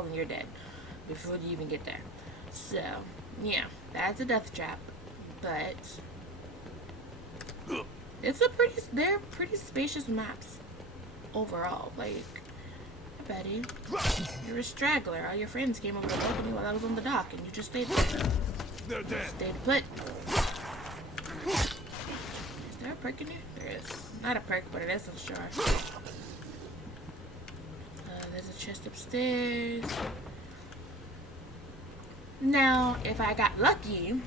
fall and you're dead before you even get there. So, yeah, that's a death trap. But they're pretty spacious maps overall. Like, hey buddy, you're a straggler. All your friends came over to welcome you while I was on the dock, and you just stayed there. They're dead. Stayed put. Is there a perk in here? There is. Not a perk, but it is a sure. There's a chest upstairs. Now, if I got lucky,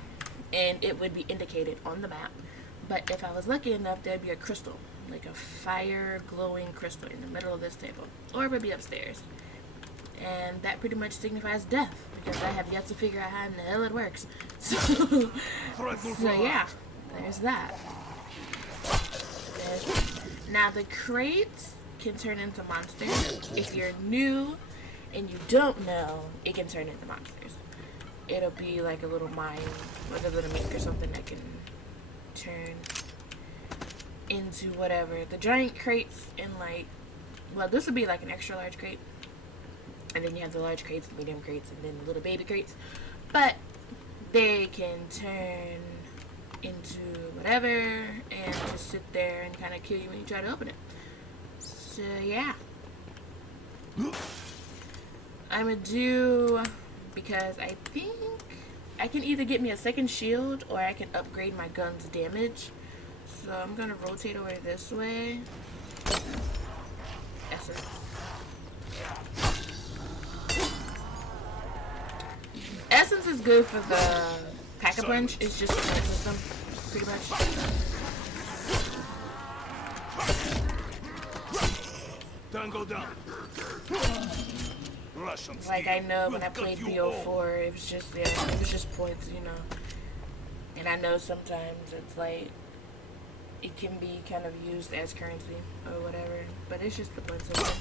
and it would be indicated on the map, but if I was lucky enough, there'd be a crystal, like a fire glowing crystal in the middle of this table, or it would be upstairs, and that pretty much signifies death, because I have yet to figure out how in the hell it works. So yeah, there's that. Now the crates can turn into monsters. If you're new and you don't know, it can turn into monsters. It'll be like a little mine, like a little mink or something that can turn into whatever. The giant crates and like, well, this would be like an extra large crate. And then you have the large crates, the medium crates, and then the little baby crates. But they can turn into whatever and just sit there and kind of kill you when you try to open it. So yeah, I'm gonna do, because I think I can either get me a second shield or I can upgrade my gun's damage. So I'm gonna rotate over this way. Essence. Essence is good for the pack-a-punch. It's just a point system, pretty much. Tango down. Like, I know when I played BO4, it was just, yeah, it was just points, you know. And I know sometimes it's like, it can be kind of used as currency or whatever, but it's just the point system.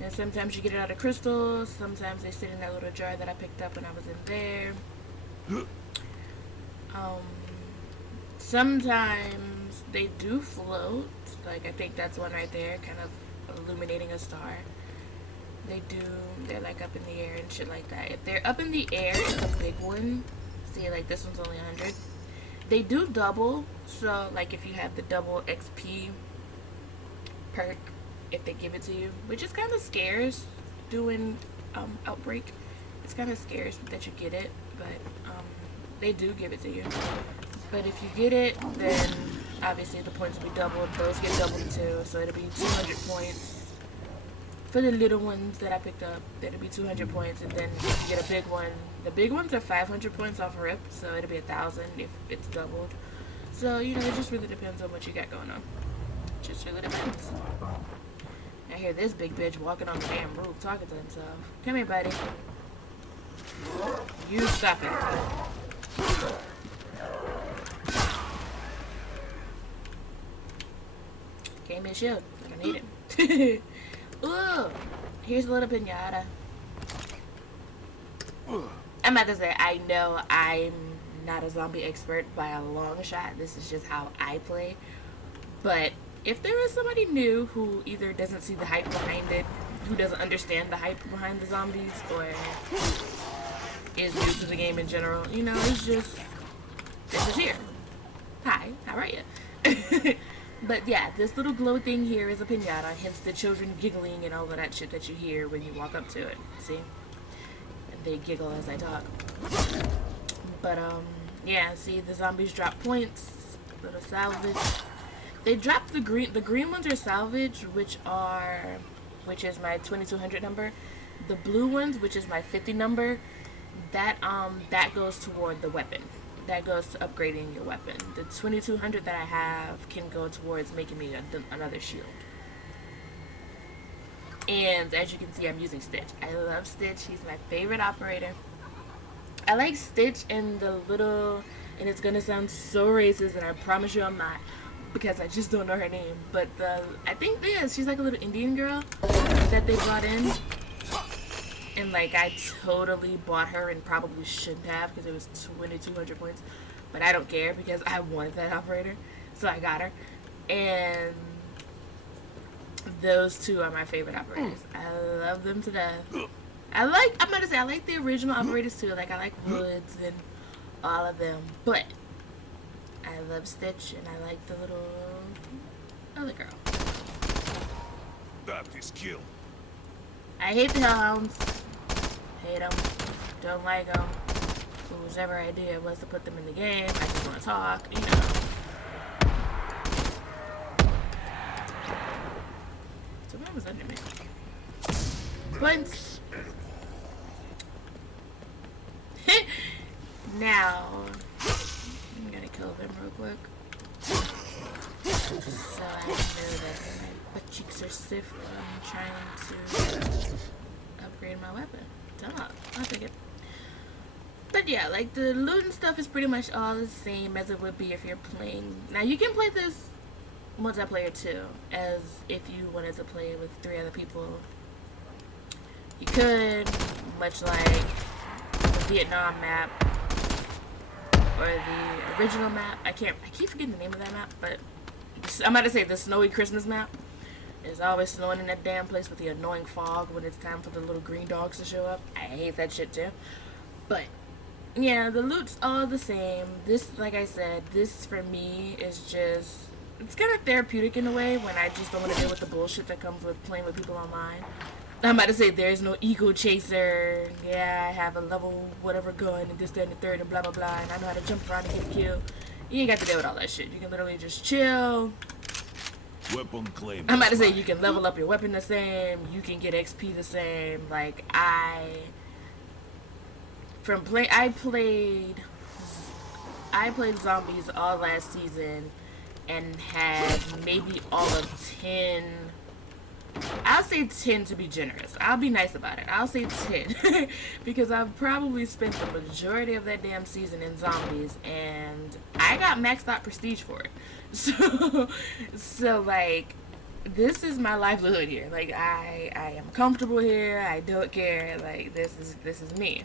And sometimes you get it out of crystals, sometimes they sit in that little jar that I picked up when I was in there. Sometimes they do float, like I think that's one right there, kind of illuminating a star. They're like up in the air and shit like that. If they're up in the air, it's a big one. See, like this one's only 100. They do double, so like if you have the double XP perk, if they give it to you, which is kind of scarce doing Outbreak. It's kind of scarce that you get it, but they do give it to you. But if you get it, then obviously the points will be doubled. Those get doubled too, so it'll be 200 points. For the little ones that I picked up, that'll be 200 points, and then if you get a big one, the big ones are 500 points off rip, so it'll be 1,000 if it's doubled. So, you know, it just really depends on what you got going on. Just really depends. I hear this big bitch walking on the damn roof talking to himself. Come here, buddy. You stop it. Gave me a shield. I don't need it. Ooh, here's a little pinata. I'm about to say, I know I'm not a zombie expert by a long shot. This is just how I play. But if there is somebody new who either doesn't see the hype behind it, who doesn't understand the hype behind the zombies, or is new to the game in general, you know, it's just here. Hi, how are you? But yeah, this little glow thing here is a pinata, hence the children giggling and all of that shit that you hear when you walk up to it. See? And they giggle as I talk. But yeah, see, the zombies drop points, little salvage. They drop the green ones are salvage, which is my 2200 number. The blue ones, which is my 50 number, that goes toward the weapon. That goes to upgrading your weapon. The 2200 that I have can go towards making me another shield. And as you can see, I'm using Stitch. I love Stitch. He's my favorite operator. I like Stitch and the little, and it's gonna sound so racist, and I promise you I'm not, because I just don't know her name. But I think she's like a little Indian girl that they brought in. And like, I totally bought her and probably shouldn't have, because it was 2200 points. But I don't care, because I wanted that operator. So I got her. And those two are my favorite operators. I love them to death. I'm gonna say I like the original operators too. Like I like Woods and all of them, but I love Stitch and I like the little other girl. That is kill. I hate the Hellhounds. Hate them. Don't like them. Whoever idea was to put them in the game. I just want to talk, you know. So what was under me? Points. Now, I'm gonna kill them real quick. So I know that my butt cheeks are stiff when I'm trying to upgrade my weapon. I'll take it. But yeah, like the loot and stuff is pretty much all the same as it would be if you're playing. Now you can play this multiplayer too, as if you wanted to play with 3 other people. You could, much like the Vietnam map or the original map. I keep forgetting the name of that map, but I'm about to say the snowy Christmas map. It's always snowing in that damn place with the annoying fog when it's time for the little green dogs to show up. I hate that shit too. But yeah, the loot's all the same. This, like I said, this for me is just, it's kind of therapeutic in a way when I just don't want to deal with the bullshit that comes with playing with people online. I'm about to say there's no ego chaser. Yeah, I have a level whatever gun and this, that, and the third and blah, blah, blah. And I know how to jump around and get a kill. You ain't got to deal with all that shit. You can literally just chill. Weapon claim. I'm about to say you can level up your weapon the same. You can get XP the same. Like I played zombies all last season and had maybe all of 10. I'll say 10 to be generous. I'll be nice about it. I'll say 10 because I've probably spent the majority of that damn season in zombies and I got maxed out prestige for it. So like this is my livelihood here. Like I am comfortable here. I don't care. Like this is me.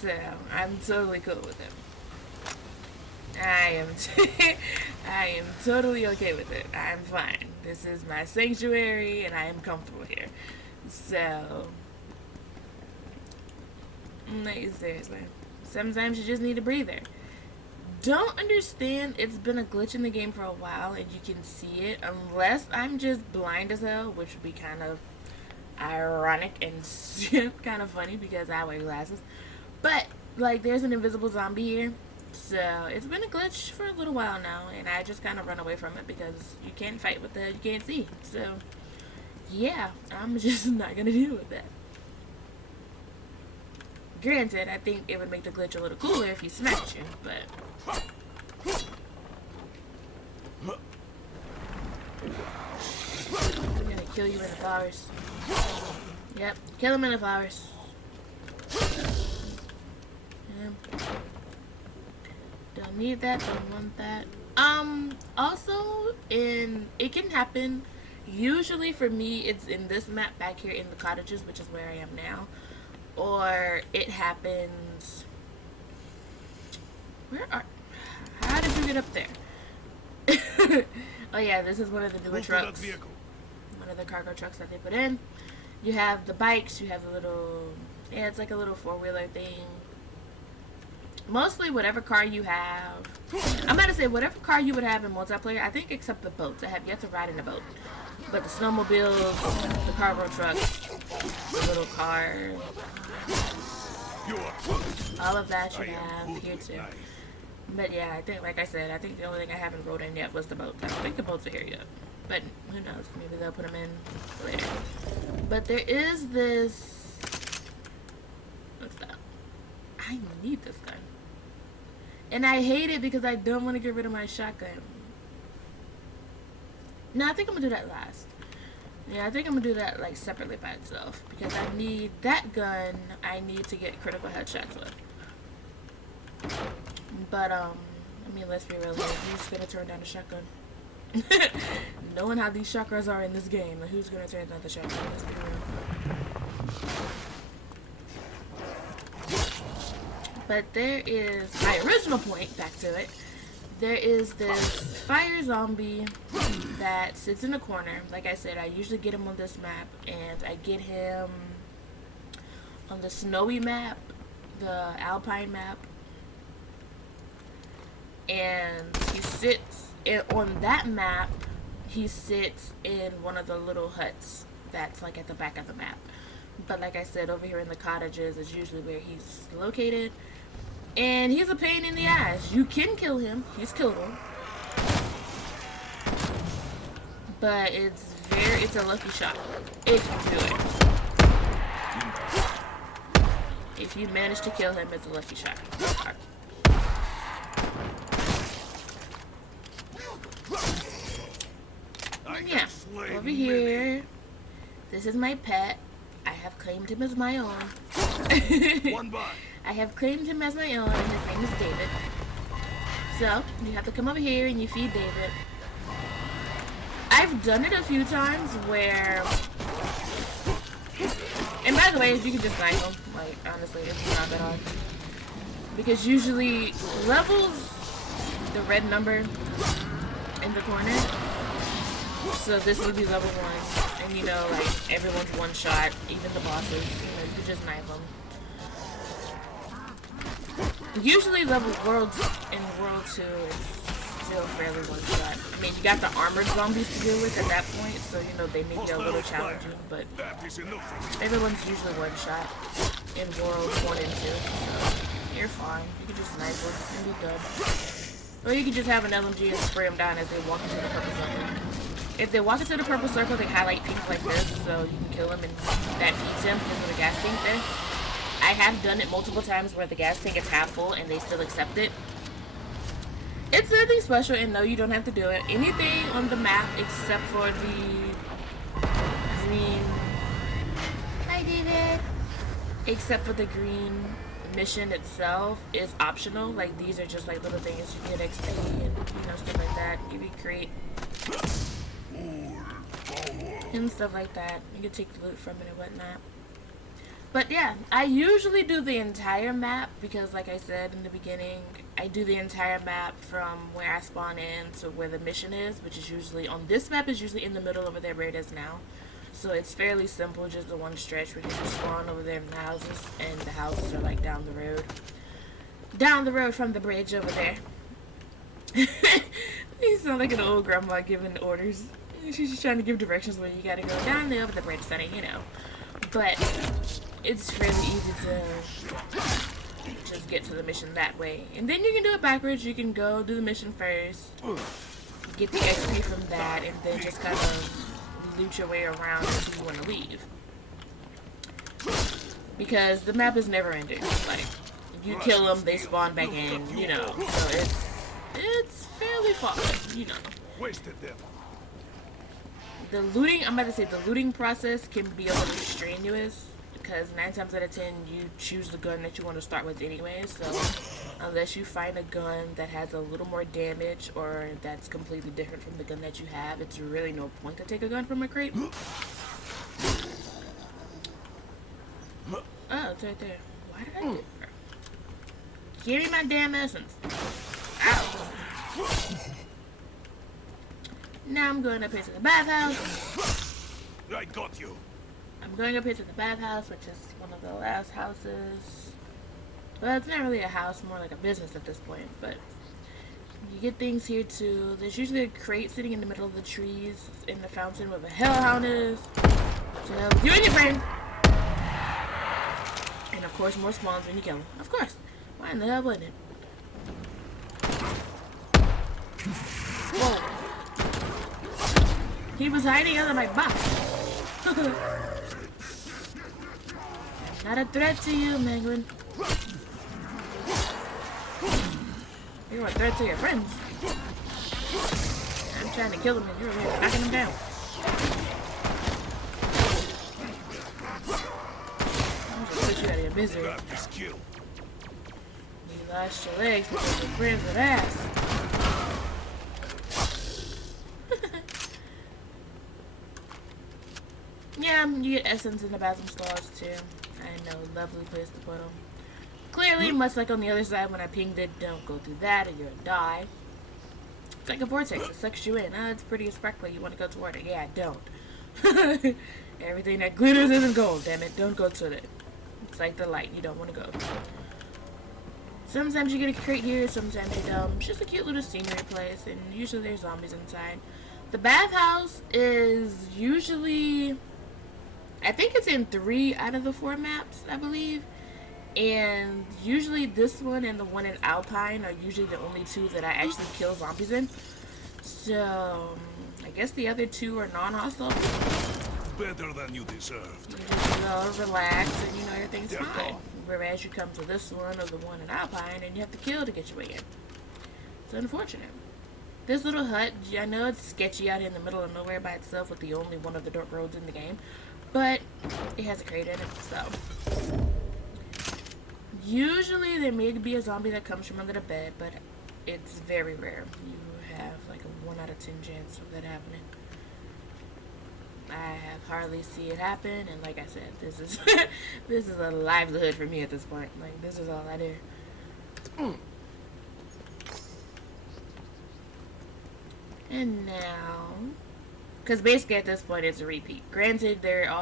So I'm totally cool with it. I am totally okay with it. I'm fine. This is my sanctuary and I am comfortable here. So like seriously. Sometimes you just need a breather. Don't understand, it's been a glitch in the game for a while and you can see it unless I'm just blind as hell, which would be kind of ironic and kind of funny because I wear glasses. But like there's an invisible zombie here, so it's been a glitch for a little while now and I just kind of run away from it because you can't fight with you can't see. So yeah, I'm just not gonna deal with that. Granted, I think it would make the glitch a little cooler if he smacked you, but I'm gonna kill you in the flowers. Yep, kill him in the flowers. Yep. Don't need that, don't want that. Also, it can happen, usually for me, it's in this map back here in the cottages, which is where I am now. Or it happens. How did you get up there? Oh yeah, this is one of the newer trucks. One of the cargo trucks that they put in. You have the bikes. You have the little. Yeah, it's like a little 4-wheeler thing. Mostly whatever car you have. I'm about to say whatever car you would have in multiplayer. I think except the boats. I have yet to ride in a boat. But the snowmobiles, the cargo trucks, the little car, all of that you have here too. But yeah, I think, like I said, I think the only thing I haven't rode in yet was the boats. I don't think the boats are here yet. But who knows? Maybe they'll put them in later. But there is this. What's that? I need this gun. And I hate it because I don't want to get rid of my shotgun. No, I think I'm going to do that last. Yeah, I think I'm going to do that like separately by itself. Because I need that gun, I need to get critical headshots with. But, I mean, let's be real here. Who's going to turn down the shotgun? Knowing how these shotguns are in this game, like, who's going to turn down the shotgun? Let's be real. But there is my original point, back to it. There is this fire zombie that sits in the corner. Like I said, I usually get him on this map, and I get him on the snowy map, the alpine map, and he sits on that map. He sits in one of the little huts that's like at the back of the map. But like I said, over here in the cottages is usually where he's located. And he's a pain in the ass. You can kill him. He's killable. But it's a lucky shot. If you do it. If you manage to kill him, it's a lucky shot. And yeah, over here, this is my pet. I have claimed him as my own. I have claimed him as my own, and his name is David. So, you have to come over here and you feed David. I've done it a few times where... And by the way, you can just knife him. Like, honestly, it's not that hard. Because usually, levels the red number in the corner. So this would be level 1. And you know, like, everyone's one shot, even the bosses. You know, you could just knife them. Usually level worlds in World 2 is still fairly one shot. I mean, you got the armored zombies to deal with at that point, so you know they may be a little challenging, but everyone's usually one shot in Worlds 1 and 2, so you're fine. You can just snipe them and be done. Or you can just have an LMG and spray them down as they walk into the purple circle. If they walk into the purple circle, they highlight pink like this, so you can kill them and that feeds him because of the gas tank there. I have done it multiple times where the gas tank is half full and they still accept it. It's nothing special, and no, you don't have to do it. Anything on the map except for the green... Hi, David! Except for the green mission itself is optional. Like, these are just like little things you get XP and, you know, stuff like that. You can create and stuff like that. You can take loot from it and whatnot. But yeah, I usually do the entire map because, like I said in the beginning, I do the entire map from where I spawn in to where the mission is, which is usually on this map is usually in the middle over there where it is now. So it's fairly simple, just the one stretch where you just spawn over there in the houses, and the houses are like down the road. Down the road from the bridge over there. You sound like an old grandma giving orders. She's just trying to give directions where you gotta go down there over the bridge, sonny, you know. But it's fairly easy to just get to the mission that way. And then you can do it backwards. You can go do the mission first, get the XP from that, and then just kind of loot your way around until you want to leave. Because the map is never ending. Like, you kill them, they spawn back in, you know. So it's fairly fun, you know. Wasted them. The looting, I'm about to say, the looting process can be a little strenuous because 9 times out of 10 you choose the gun that you want to start with anyway. So unless you find a gun that has a little more damage or that's completely different from the gun that you have, it's really no point to take a gun from a crate. Oh, it's right there. Why did I do that? Give me my damn essence. Ow. Now I'm going up here to the bathhouse. I got you. I'm going up here to the bathhouse, which is one of the last houses. Well, it's not really a house, more like a business at this point, but you get things here too. There's usually a crate sitting in the middle of the trees in the fountain where the hellhound is. To help you and your friend. And of course, more spawns when you kill them. Of course. Why in the hell wouldn't it? Whoa. He was hiding under my box. Not a threat to you, Penguin. You're a threat to your friends. I'm trying to kill them and you're over here knocking them down. I'm just push you out of your misery. You lost your legs because your friends with ass. Yeah, you get essence in the bathroom stalls too. I know, lovely place to put them. Clearly, much like on the other side when I pinged it, don't go through that or you'll die. It's like a vortex, it sucks you in. Oh, it's pretty and sparkly, you want to go toward it. Yeah, don't. Everything that glitters isn't gold, damn it. Don't go to it. It's like the light. You don't want to go. Sometimes you get a crate here, sometimes you don't. It's just a cute little scenery place, and usually there's zombies inside. The bathhouse is usually, I think it's in 3 out of the 4 maps, I believe. And usually this one and the one in Alpine are usually the only 2 that I actually kill zombies in. So, I guess the other 2 are non-hostile. Better than you deserved. You just go, relax, and you know everything's Yeah, fine. go. Whereas you come to this one or the one in Alpine and you have to kill to get your way in. It's unfortunate. This little hut, I know it's sketchy out here in the middle of nowhere by itself with the only one of the dirt roads in the game, but it has a crate in it, so. Usually there may be a zombie that comes from under the bed, but it's very rare. You have like a 1 out of 10 chance of that happening. I have hardly see it happen, and like I said, this is this is a livelihood for me at this point. Like, this is all I do. And now, because basically at this point it's a repeat. Granted, there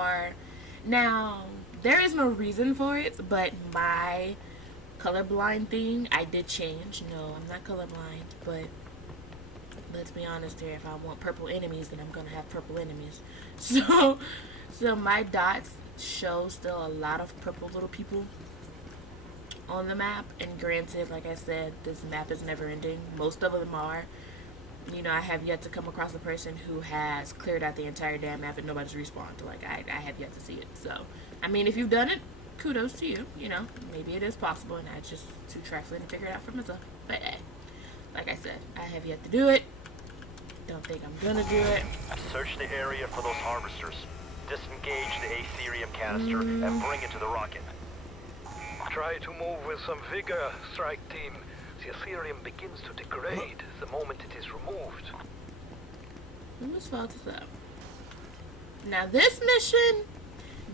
is no reason for it, but my colorblind thing, I did change. No, I'm not colorblind, but let's be honest here. If I want purple enemies, then I'm gonna have purple enemies. So my dots show still a lot of purple little people on the map. And granted, like I said, this map is never ending. Most of them are. You know, I have yet to come across a person who has cleared out the entire damn map and nobody's respawned. Like, I have yet to see it. So, I mean, if you've done it, kudos to you. You know, maybe it is possible, and I just too trifling to figure it out for myself. But hey, like I said, I have yet to do it. Don't think I'm gonna do it. Search the area for those harvesters. Disengage the Aetherium canister and bring it to the rocket. Try to move with some vigor, strike team. The Aetherium begins to degrade the moment it is removed. Whose fault is that? Now this mission,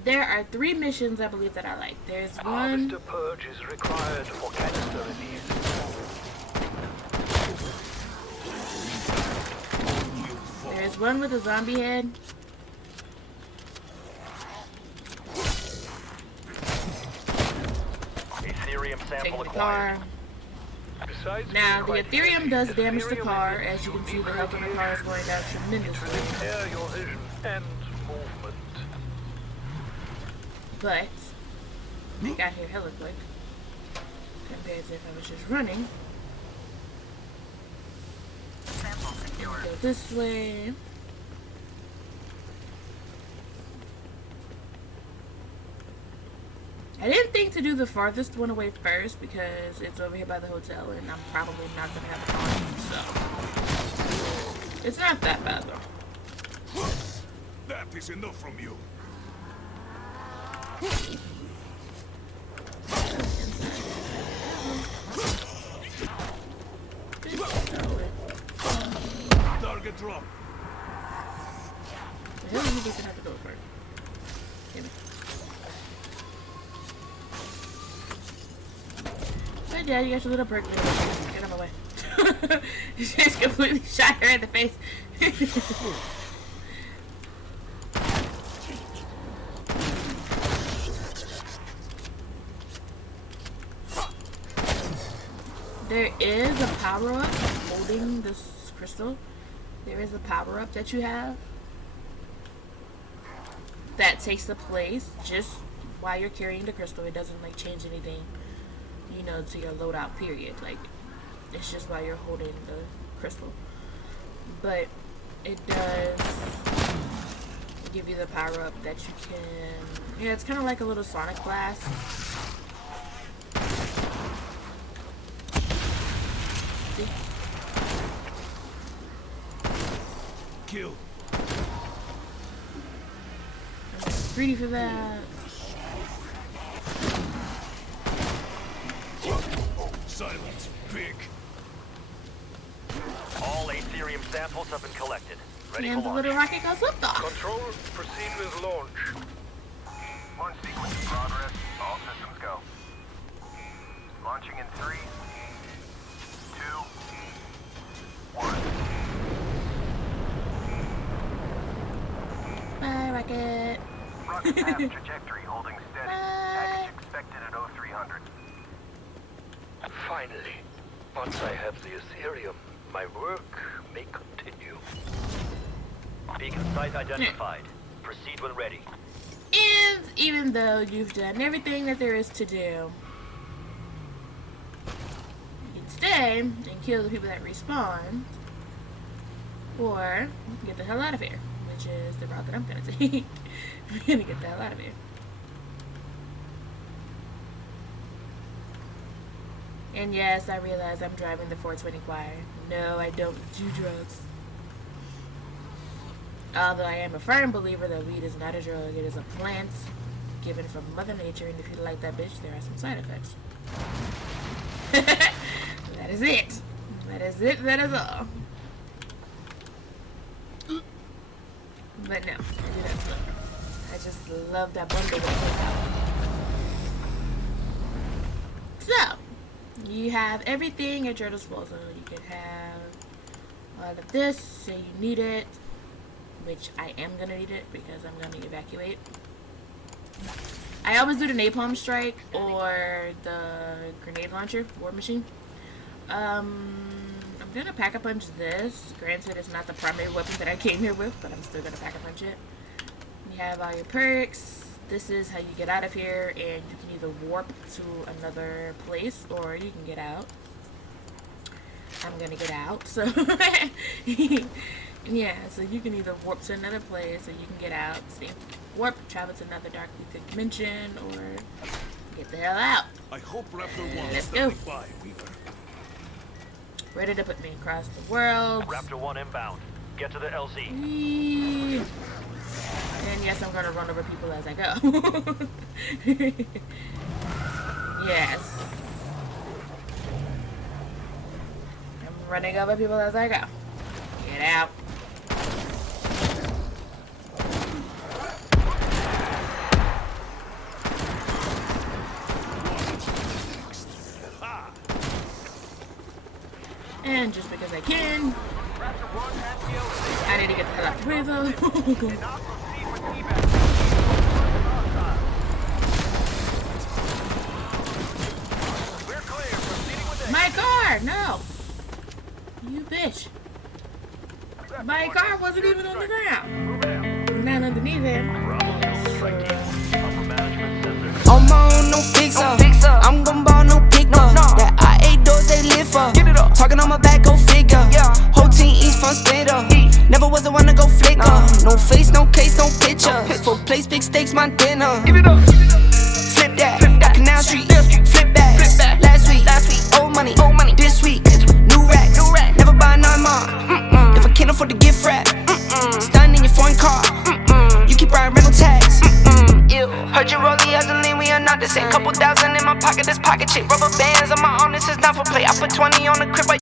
there are 3 missions I believe that I like. There's one. Harvester purge is required for canister release. There's one with a zombie head. Aetherium Take sample the acquired. car. Besides Now, the being quite Ethereum does heavy, damage the Aetherium car. will As you can see, be the health on the car is going down tremendously. impair your vision and movement. But, I got here hella quick. Compared to if I was just running. Go this way. I didn't think to do the farthest one away first because it's over here by the hotel and I'm probably not going to have a car, so it's not that bad though. That is enough from you. Target drop. The hell are you looking at the door for? Damn it. But yeah, you got your little perk. Get out of my way. You just completely shot her in the face. There is a power-up holding this crystal. There is a power-up that you have that takes the place just while you're carrying the crystal. It doesn't like change anything, you know, to your loadout period. Like, it's just while you're holding the crystal. But it does give you the power-up that you can... Yeah, it's kind of like a little sonic blast. See? Kill. I'm greedy for that. Silence, pig. All Aetherium samples have been collected. Ready And for the launch. little rocket goes liftoff. Control, proceed with launch. Launch sequence in progress. All systems go. Launching in 3, 2, 1. Bye, rocket. Rocket path trajectory holding steady. Bye. Package Finally, once I have the Ethereum, my work may continue. Beacon site identified. Proceed when ready. And even though you've done everything that there is to do, you can stay and kill the people that respawn, or get the hell out of here, which is the route that I'm gonna take. I'm gonna get the hell out of here. And yes, I realize I'm driving the 420 choir. No, I don't do drugs. Although I am a firm believer that weed is not a drug, it is a plant given from Mother Nature, and if you like that bitch, there are some side effects. That is it. That is it. That is all. But no, I do that stuff. I just love that bundle that comes out. So, you have everything at your disposal. You can have all of this, say you need it, which I am gonna need it because I'm gonna evacuate. I always do the napalm strike or the grenade launcher, war machine. I'm gonna pack a punch this. Granted, it's not the primary weapon that I came here with, but I'm still gonna pack a punch it. You have all your perks. This is how you get out of here, and you can either warp to another place or you can get out. I'm gonna get out, so yeah, so you can either warp to another place or you can get out. See, warp, travel to another dark mythic dimension, or get the hell out. I hope Raptor 1 is Let's go. standing by, Weaver. Ready to put me across the world. Raptor 1 inbound. Get to the LZ. Whee. And yes, I'm gonna run over people as I go. Yes. I'm running over people as I go. Get out. And just because I can, I need to get the hell out the way though. My car! No! You bitch. My car wasn't even on the ground. Not underneath him. On my own, no fixer. I'm gon' ball, no picker. That I8 doors, they live for. Talking on my back, go figure. Whole team eats fun splitter. Never was the one to go flicker. No face, no case, no pictures. Full place, big stakes, my dinner. Flip that, Canal Street. Flip back. Last week, old money. This week, new racks. Never buy none more. If I can't afford to gift wrap, stunning in your foreign car. You keep riding rental tax. Heard you roll the as a lean, we are not the same. Couple thousand in my pocket, this pocket chick. Rubber bands on my arm, this is not for play. I put 20 on the crib.